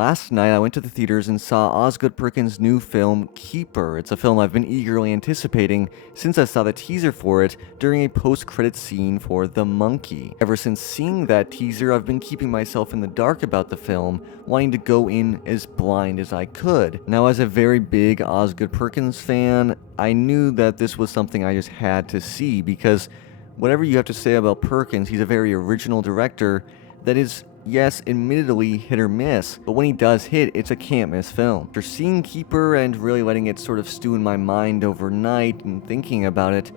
Last night, I went to the theaters and saw Osgood Perkins' new film, Keeper. It's a film I've been eagerly anticipating since I saw the teaser for it during a post-credits scene for The Monkey. Ever since seeing that teaser, I've been keeping myself in the dark about the film, wanting to go in as blind as I could. Now, as a very big Osgood Perkins fan, I knew that this was something I just had to see because whatever you have to say about Perkins, he's a very original director that is, yes, admittedly hit or miss, but when he does hit, it's a can't-miss film. After seeing Keeper and really letting it sort of stew in my mind overnight and thinking about it,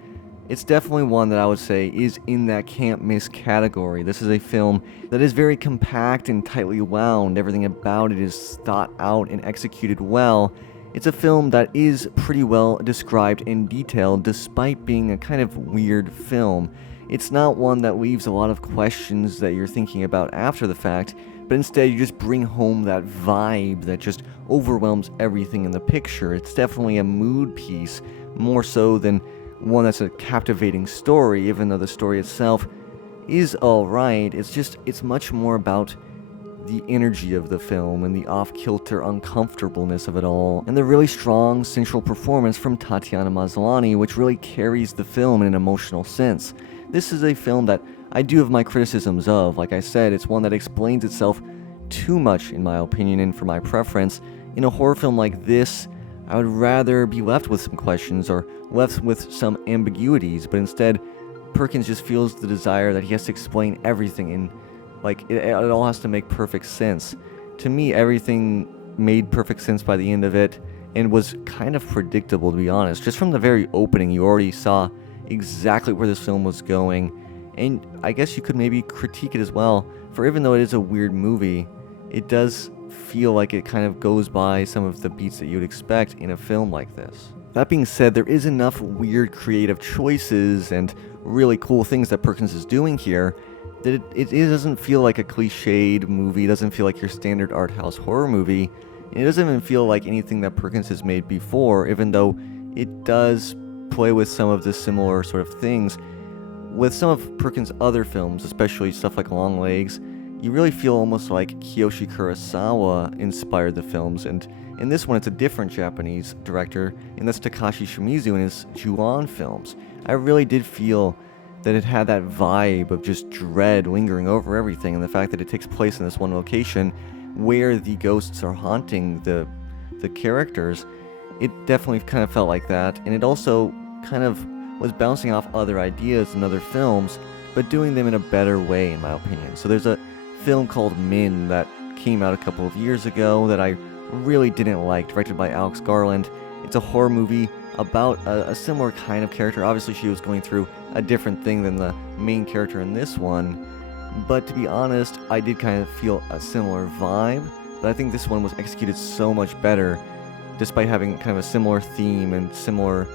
it's definitely one that I would say is in that can't-miss category. This is a film that is very compact and tightly wound. Everything about it is thought out and executed well. It's a film that is pretty well described and detailed despite being a kind of weird film. It's not one that leaves a lot of questions that you're thinking about after the fact, but instead you just bring home that vibe that just overwhelms everything in the picture. It's definitely a mood piece, more so than one that's a captivating story, even though the story itself is alright. It's much more about the energy of the film and the off-kilter uncomfortableness of it all, and the really strong central performance from Tatiana Maslany, which really carries the film in an emotional sense. This is a film that I do have my criticisms of. Like I said, it's one that explains itself too much in my opinion and for my preference. In a horror film like this, I would rather be left with some questions or left with some ambiguities, but instead, Perkins just feels the desire that he has to explain everything and it all has to make perfect sense. To me, everything made perfect sense by the end of it and was kind of predictable, to be honest. Just from the very opening, you already saw exactly where this film was going, and I guess you could maybe critique it as well, for even though it is a weird movie, it does feel like it kind of goes by some of the beats that you'd expect in a film like this. That being said, there is enough weird creative choices and really cool things that Perkins is doing here that it doesn't feel like a cliched movie, it doesn't feel like your standard art house horror movie, and it doesn't even feel like anything that Perkins has made before, even though it does play with some of the similar sort of things. With some of Perkins' other films, especially stuff like Long Legs, you really feel almost like Kiyoshi Kurosawa inspired the films, and in this one it's a different Japanese director, and that's Takashi Shimizu in his Ju-on films. I really did feel that it had that vibe of just dread lingering over everything, and the fact that it takes place in this one location where the ghosts are haunting the characters, it definitely kind of felt like that, and it also kind of was bouncing off other ideas in other films, but doing them in a better way, in my opinion. So there's a film called Min that came out a couple of years ago that I really didn't like, directed by Alex Garland. It's a horror movie about a similar kind of character. Obviously, she was going through a different thing than the main character in this one, but to be honest, I did kind of feel a similar vibe, but I think this one was executed so much better, despite having kind of a similar theme and similar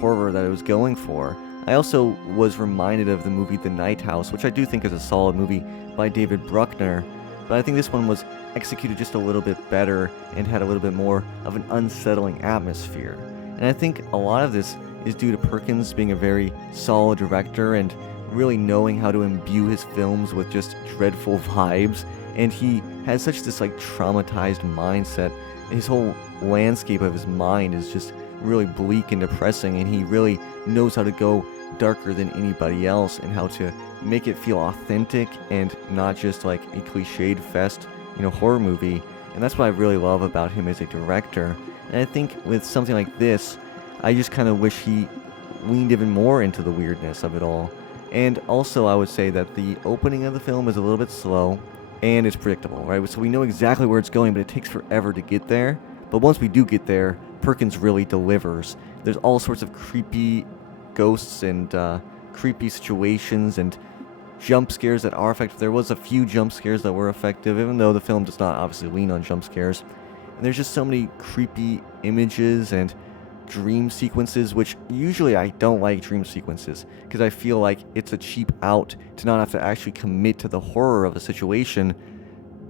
horror that it was going for. I also was reminded of the movie The Night House, which I do think is a solid movie by David Bruckner, but I think this one was executed just a little bit better and had a little bit more of an unsettling atmosphere. And I think a lot of this is due to Perkins being a very solid director and really knowing how to imbue his films with just dreadful vibes, and he has such this traumatized mindset. His whole landscape of his mind is just really bleak and depressing, and he really knows how to go darker than anybody else and how to make it feel authentic and not just like a cliched fest, horror movie. And that's what I really love about him as a director. And I think with something like this, I just kind of wish he leaned even more into the weirdness of it all. And also, I would say that the opening of the film is a little bit slow, and it's predictable, right? So we know exactly where it's going, but it takes forever to get there. But once we do get there, Perkins really delivers. There's all sorts of creepy ghosts and creepy situations and jump scares that are effective. There was a few jump scares that were effective, even though the film does not obviously lean on jump scares. And there's just so many creepy images and dream sequences, which usually I don't like dream sequences, because I feel like it's a cheap out to not have to actually commit to the horror of a situation,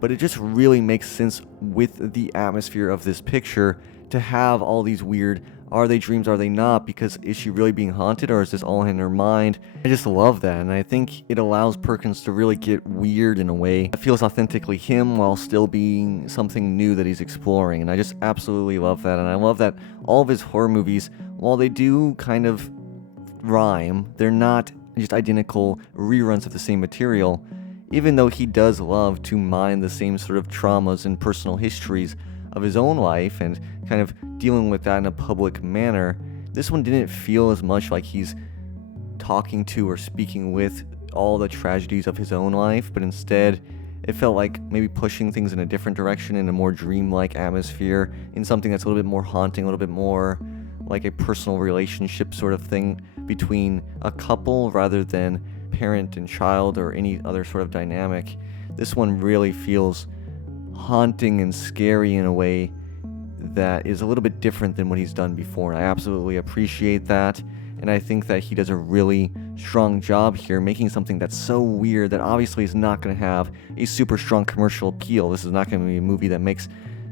but it just really makes sense with the atmosphere of this picture to have all these weird Are they dreams? Are they not? Because is she really being haunted, or is this all in her mind? I just love that, and I think it allows Perkins to really get weird in a way that feels authentically him while still being something new that he's exploring, and I just absolutely love that. And I love that all of his horror movies, while they do kind of rhyme, they're not just identical reruns of the same material, even though he does love to mine the same sort of traumas and personal histories of his own life and kind of dealing with that in a public manner. This one didn't feel as much like he's talking to or speaking with all the tragedies of his own life, but instead it felt like maybe pushing things in a different direction, in a more dreamlike atmosphere, in something that's a little bit more haunting, a little bit more like a personal relationship sort of thing between a couple rather than parent and child or any other sort of dynamic. This one really feels haunting and scary in a way that is a little bit different than what he's done before, and I absolutely appreciate that. And I think that he does a really strong job here, making something that's so weird that obviously is not going to have a super strong commercial appeal. This is not going to be a movie that makes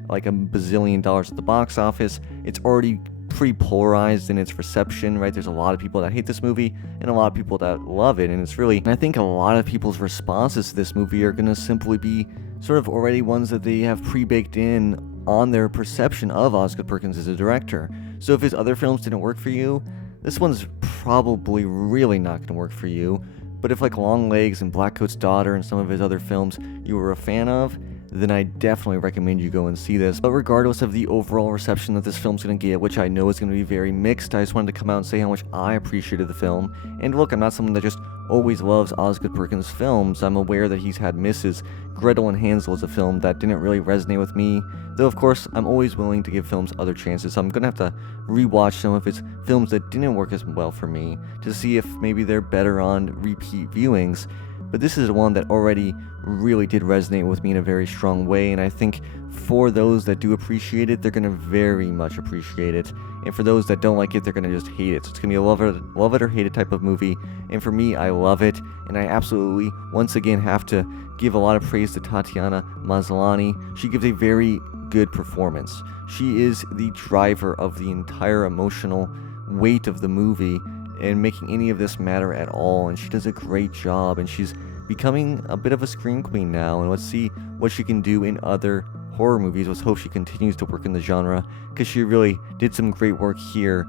like $1 bazillion at the box office. It's already pretty polarized in its reception, right? There's a lot of people that hate this movie and a lot of people that love it, and I think a lot of people's responses to this movie are going to simply be sort of already ones that they have pre-baked in on their perception of Osgood Perkins as a director. So if his other films didn't work for you, this one's probably really not going to work for you. But if like Long Legs and Blackcoat's Daughter and some of his other films you were a fan of, then I definitely recommend you go and see this. But regardless of the overall reception that this film's going to get, which I know is going to be very mixed, I just wanted to come out and say how much I appreciated the film. And look, I'm not someone that just always loves Osgood Perkins films. I'm aware that he's had misses. Gretel and Hansel is a film that didn't really resonate with me, though of course I'm always willing to give films other chances, so I'm gonna have to rewatch some of his films that didn't work as well for me to see if maybe they're better on repeat viewings. But this is one that already really did resonate with me in a very strong way, and I think for those that do appreciate it, they're going to very much appreciate it. And for those that don't like it, they're going to just hate it. So it's going to be a love it or hate it type of movie. And for me, I love it, and I absolutely, once again, have to give a lot of praise to Tatiana Maslany. She gives a very good performance. She is the driver of the entire emotional weight of the movie and making any of this matter at all, and she does a great job, and she's becoming a bit of a scream queen now, and let's see what she can do in other horror movies. Let's hope she continues to work in the genre, because she really did some great work here,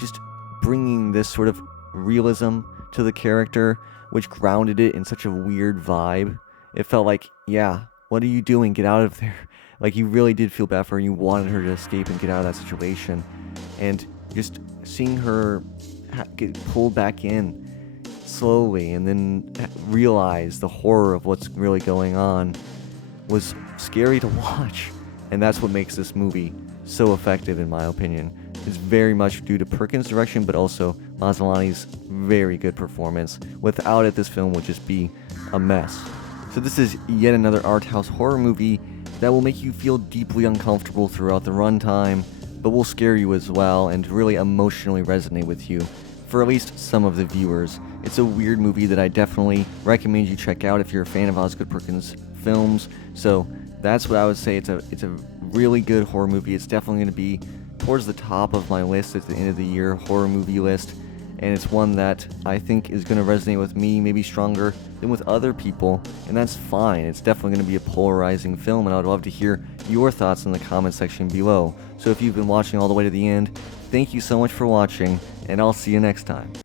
just bringing this sort of realism to the character, which grounded it in such a weird vibe. It felt like, yeah, what are you doing? Get out of there. Like, you really did feel bad for her, and you wanted her to escape and get out of that situation, and just seeing her get pulled back in slowly and then realize the horror of what's really going on was scary to watch. And that's what makes this movie so effective, in my opinion. It's very much due to Perkins' direction, but also Maslany's very good performance. Without it, this film would just be a mess. So this is yet another art house horror movie that will make you feel deeply uncomfortable throughout the runtime, but will scare you as well and really emotionally resonate with you for at least some of the viewers. It's a weird movie that I definitely recommend you check out if you're a fan of Osgood Perkins films. So that's what I would say. It's a really good horror movie. It's definitely going to be towards the top of my list at the end of the year horror movie list, and it's one that I think is going to resonate with me maybe stronger than with other people, and that's fine. It's definitely going to be a polarizing film, and I would love to hear your thoughts in the comment section below. So if you've been watching all the way to the end, thank you so much for watching, and I'll see you next time.